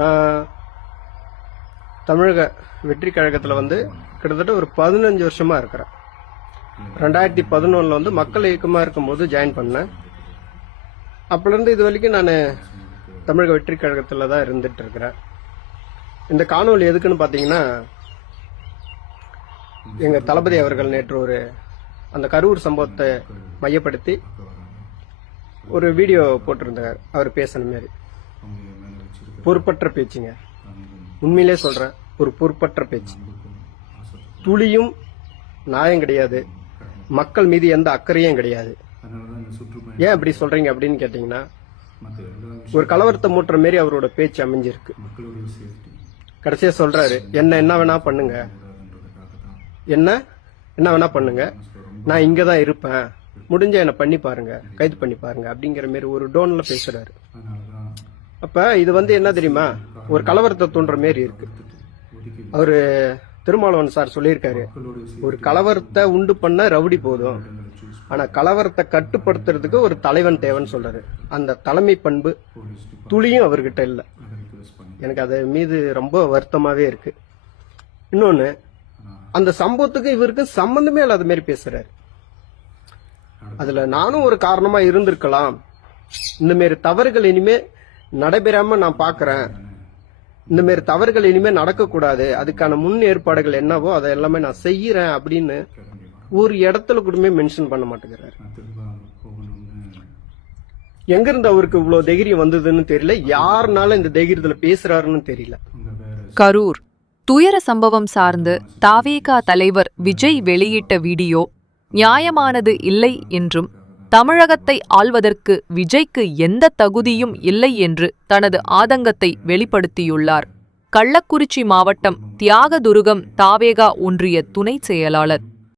நான் தமிழக வெற்றி கழகத்தில் வந்து கிட்டத்தட்ட ஒரு 15 வருஷமா இருக்கிறேன். 2011 வந்து மக்கள் இயக்கமாக இருக்கும்போது ஜாயின் பண்ணேன். அப்போலேருந்து இது வரைக்கும் நான் தமிழக வெற்றி கழகத்தில் தான் இருந்துட்டு இருக்கிறேன். இந்த காணொலி எதுக்குன்னு பார்த்தீங்கன்னா, எங்கள் தளபதி அவர்கள் நேற்று அந்த கரூர் சம்பவத்தை மையப்படுத்தி ஒரு வீடியோ போட்டிருந்தார். அவர் பேசின மாதிரி பொறுப்பற்ற பேச்சுங்க. உண்மையிலே சொல்றேன், ஒரு பொறுப்பற்ற பேச்சு. துளியும் நியாயம் கிடையாது, மக்கள் மீது எந்த அக்கறையும் கிடையாது. ஏன் அப்படி சொல்றீங்க அப்படின்னு கேட்டீங்கன்னா, ஒரு கலவரத்தை மூட்டுற மாரி அவரோட பேச்சு அமைஞ்சிருக்கு. கடைசியா சொல்றாரு, என்ன வேணா பண்ணுங்க, என்ன வேணா பண்ணுங்க, நான் இங்கதான் இருப்பேன், முடிஞ்ச என்ன பண்ணி பாருங்க, கைது பண்ணி பாருங்க அப்படிங்கிற மாதிரி ஒரு டோன்ல பேசுறாரு. அப்ப இது வந்து என்ன தெரியுமா, ஒரு கலவரத்தை தூண்டுற மாரி இருக்கு. அவரு திருமாவளவன் சார் சொல்லியிருக்காரு, ஒரு கலவரத்தை உண்டு பண்ண ரவுடி போதும், ஆனா கலவரத்தை கட்டுப்படுத்துறதுக்கு ஒரு தலைவன் தேவைன்னு சொல்றாரு. அந்த தலைமை பண்பு துளியும் அவர்கிட்ட இல்ல. எனக்கு அது மீது ரொம்ப வருத்தமாவே இருக்கு. இன்னொன்னு, அந்த சம்பவத்துக்கு இவருக்கு சம்பந்தமே இல்லாத மாதிரி பேசுறாரு. அதுல நானும் ஒரு காரணமா இருந்திருக்கலாம். இந்த மாதிரி தவறுகள் இனிமே நடைபெறாம நான் பாக்குறேன், இந்த மாதிரி தவறுகள் இனிமே நடக்கக்கூடாது, அதுக்கான முன் ஏற்பாடுகள் என்னவோ அதை எல்லாமே நான் செய்யறேன் அப்படின்னு ஒரு இடத்துல கூடமே மென்ஷன் பண்ண மாட்டேங்கிறாரு. எங்க இருந்து அவருக்கு இவ்வளவு தைரியம் வந்ததுன்னு தெரியல, யாருனால இந்த தைரியத்துல பேசுறாருன்னு தெரியல. கரூர் துயர சம்பவம் சார்ந்து தாவேகா தலைவர் விஜய் வெளியிட்ட வீடியோ நியாயமானது இல்லை என்றும், தமிழகத்தை ஆள்வதற்கு விஜய்க்கு எந்த தகுதியும் இல்லை என்று தனது ஆதங்கத்தை வெளிப்படுத்தியுள்ளார். கள்ளக்குறிச்சி மாவட்டம் தியாகதுருகம் தாவேகா ஒன்றிய துணைச் செயலாளர்